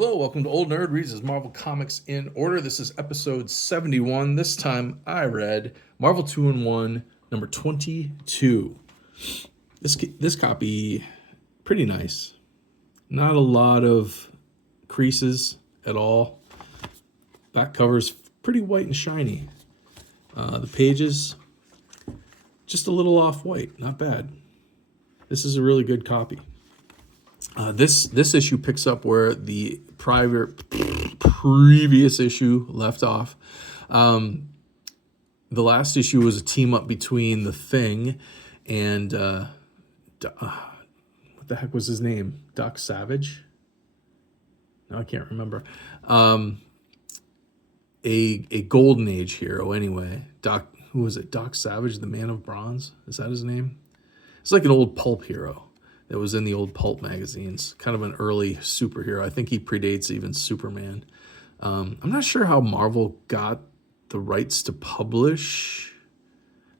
Hello, welcome to Old Nerd Reads his Marvel Comics in Order. This is episode 71. This time I read Marvel 2-in-1, number 22. This copy, pretty nice. Not a lot of creases at all. Back cover's pretty white and shiny. The pages, just a little off-white. Not bad. This is a really good copy. This issue picks up where the previous issue left off. The last issue was a team up between the Thing and what the heck was his name? Doc Savage? No, I can't remember. A Golden Age hero, anyway. Who was it? Doc Savage, the Man of Bronze? Is that his name? It's like an old pulp hero that was in the old pulp magazines, kind of an early superhero. I think he predates even Superman. I'm not sure how Marvel got the rights to publish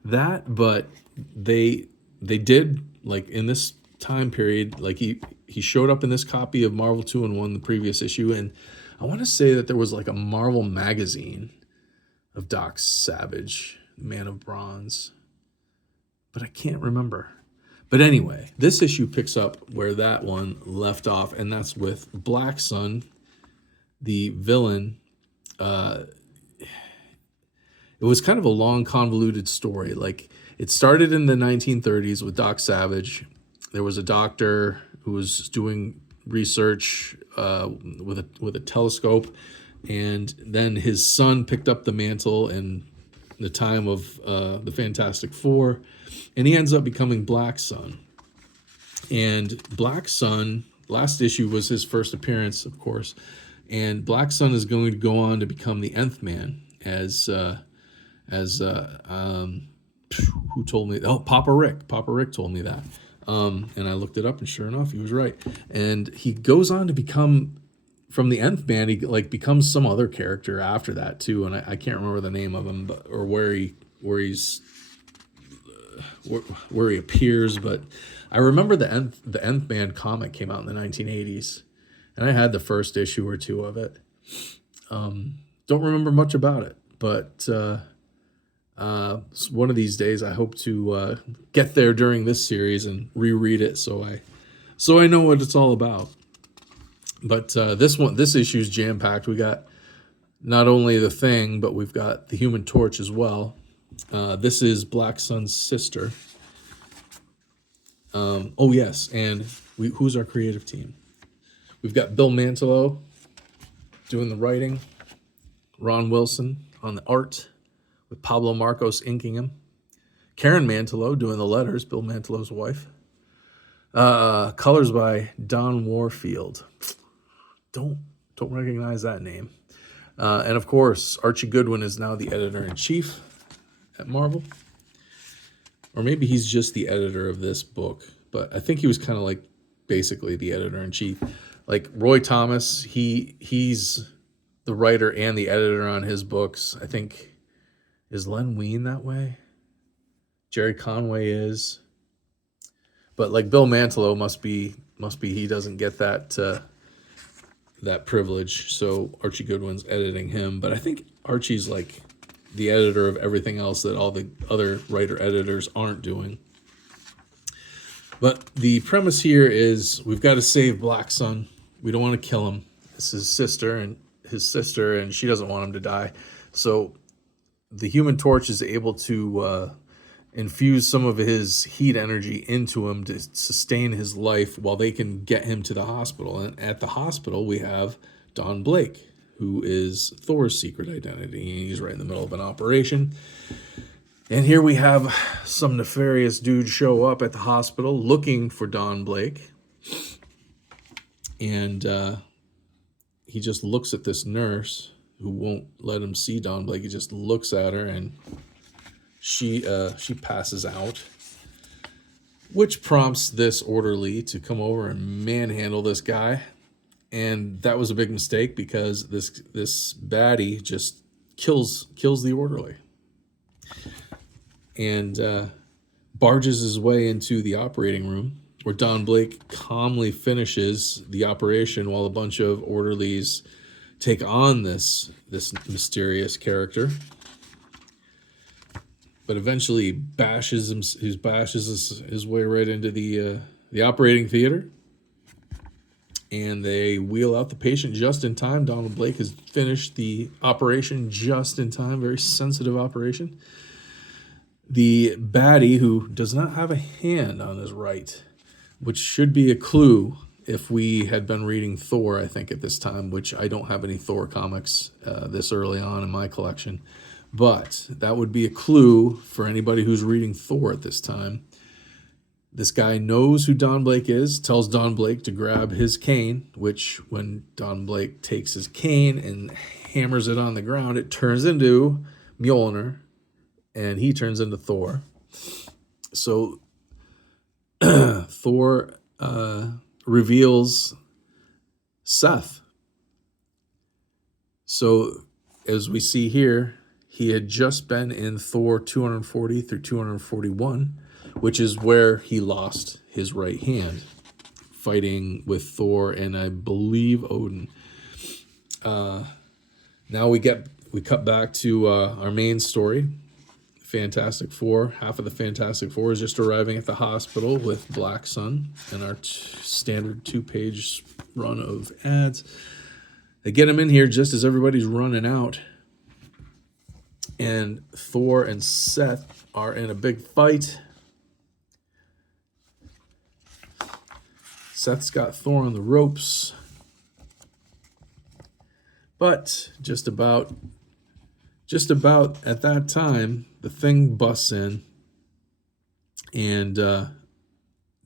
that, but they did, like, in this time period. Like, he showed up in this copy of Marvel 2-in-1, the previous issue, and I want to say that there was like a Marvel magazine of Doc Savage, Man of Bronze, but I can't remember. But anyway, this issue picks up where that one left off, and that's with Black Sun, the villain. It was kind of a long, convoluted story. Like, it started in the 1930s with Doc Savage. There was a doctor who was doing research with a telescope, and then his son picked up the mantle in the time of the Fantastic Four, and he ends up becoming Black Sun. And Black Sun, last issue was his first appearance, of course, and Black Sun is going to go on to become the Nth Man, as who told me? Oh, Papa Rick. Papa Rick told me that. And I looked it up, and sure enough, he was right. And he goes on to become, from the Nth Man, he becomes some other character after that too, and I can't remember the name of him, but or where he appears. But I remember the Nth Man comic came out in the 1980s, and I had the first issue or two of it. Don't remember much about it, but one of these days I hope to get there during this series and reread it so I know what it's all about. But this issue is jam-packed. We got not only the Thing, but we've got the Human Torch as well. This is Black Sun's sister. Oh yes, and who's our creative team? We've got Bill Mantlo doing the writing, Ron Wilson on the art, with Pablo Marcos inking him, Karen Mantlo doing the letters, Bill Mantlo's wife. Colors by Don Warfield. Don't recognize that name. And of course, Archie Goodwin is now the editor-in-chief at Marvel. Or maybe he's just the editor of this book, but I think he was kind of like basically the editor-in-chief. Like Roy Thomas, he's the writer and the editor on his books. I think, is Len Wein that way? Jerry Conway is. But like Bill Mantlo must be he doesn't get that privilege, so Archie Goodwin's editing him. But I think Archie's like the editor of everything else that all the other writer-editors aren't doing. But the premise here is we've got to save Black Sun. We don't want to kill him. It's his sister, and she doesn't want him to die. So the Human Torch is able to infuse some of his heat energy into him to sustain his life while they can get him to the hospital. And at the hospital, we have Don Blake, who is Thor's secret identity. He's right in the middle of an operation. And here we have some nefarious dude show up at the hospital looking for Don Blake. And he just looks at this nurse who won't let him see Don Blake. He just looks at her, and she passes out, which prompts this orderly to come over and manhandle this guy. And that was a big mistake because this baddie just kills the orderly and barges his way into the operating room where Don Blake calmly finishes the operation while a bunch of orderlies take on this mysterious character, but eventually bashes his way right into the operating theater, and they wheel out the patient just in time. Donald Blake has finished the operation just in time. Very sensitive operation. The baddie, who does not have a hand on his right, which should be a clue if we had been reading Thor, I think, at this time, which I don't have any Thor comics this early on in my collection. But that would be a clue for anybody who's reading Thor at this time. This guy knows who Don Blake is, tells Don Blake to grab his cane, which when Don Blake takes his cane and hammers it on the ground, it turns into Mjolnir, and he turns into Thor. So Thor reveals Seth. So as we see here, he had just been in Thor 240 through 241, which is where he lost his right hand, fighting with Thor and I believe Odin. Now we cut back to our main story. Fantastic Four. Half of the Fantastic Four is just arriving at the hospital with Black Sun and our standard 2-page run of ads. They get him in here just as everybody's running out. And Thor and Seth are in a big fight. Seth's got Thor on the ropes. But just about at that time, the Thing busts in and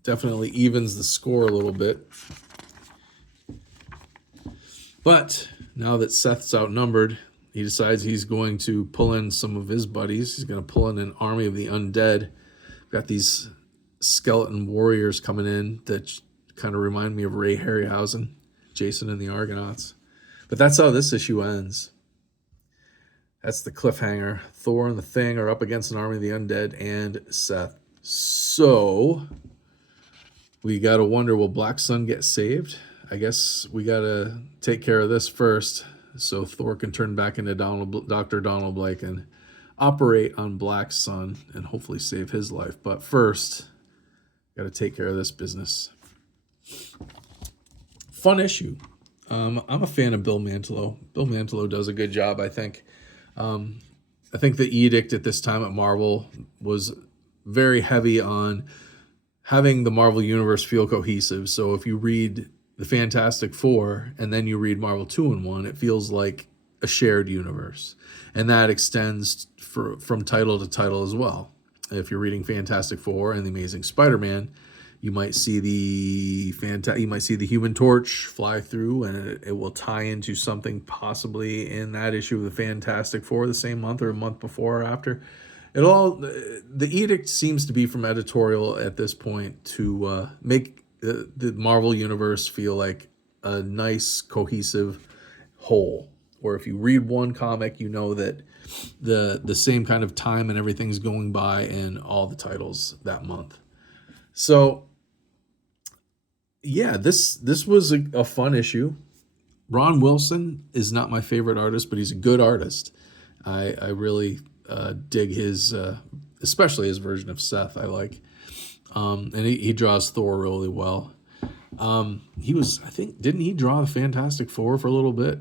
definitely evens the score a little bit. But now that Seth's outnumbered, he decides he's going to pull in some of his buddies. He's going to pull in an army of the undead. Got these skeleton warriors coming in that kind of remind me of Ray Harryhausen, Jason and the Argonauts. But that's how this issue ends. That's the cliffhanger. Thor and the Thing are up against an army of the undead and Seth. So we got to wonder, will Black Sun get saved? I guess we got to take care of this first so Thor can turn back into Dr. Donald Blake and operate on Black Sun and hopefully save his life. But first, got to take care of this business. Fun issue. I'm a fan of Bill Mantlo. Bill Mantlo does a good job, I think. I think the edict at this time at Marvel was very heavy on having the Marvel Universe feel cohesive. So if you read the Fantastic Four and then you read Marvel 2-in-1, it feels like a shared universe. And that extends from title to title as well. If you're reading Fantastic Four and the Amazing Spider-Man, you might see the Human Torch fly through, and it will tie into something possibly in that issue of the Fantastic Four the same month or a month before or after. The edict seems to be from editorial at this point to make the Marvel Universe feel like a nice, cohesive whole. Where if you read one comic, you know that the same kind of time and everything's going by in all the titles that month. So yeah, this was a fun issue. Ron Wilson is not my favorite artist, but he's a good artist. I really dig his, especially his version of Seth. I like, and he draws Thor really well. Didn't he draw the Fantastic Four for a little bit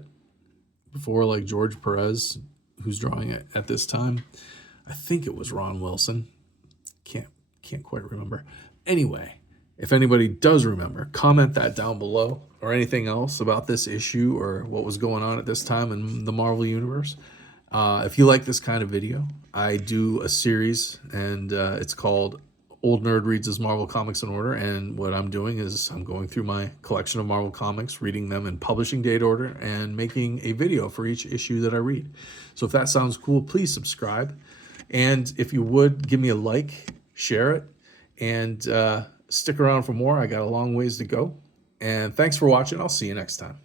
before, like George Perez, who's drawing it at this time? I think it was Ron Wilson. Can't quite remember. Anyway, if anybody does remember, comment that down below, or anything else about this issue or what was going on at this time in the Marvel Universe. If you like this kind of video, I do a series, and it's called Old Nerd Reads His Marvel Comics in Order. And what I'm doing is I'm going through my collection of Marvel comics, reading them in publishing date order, and making a video for each issue that I read. So if that sounds cool, please subscribe. And if you would, give me a like, share it, and stick around for more. I got a long ways to go. And thanks for watching. I'll see you next time.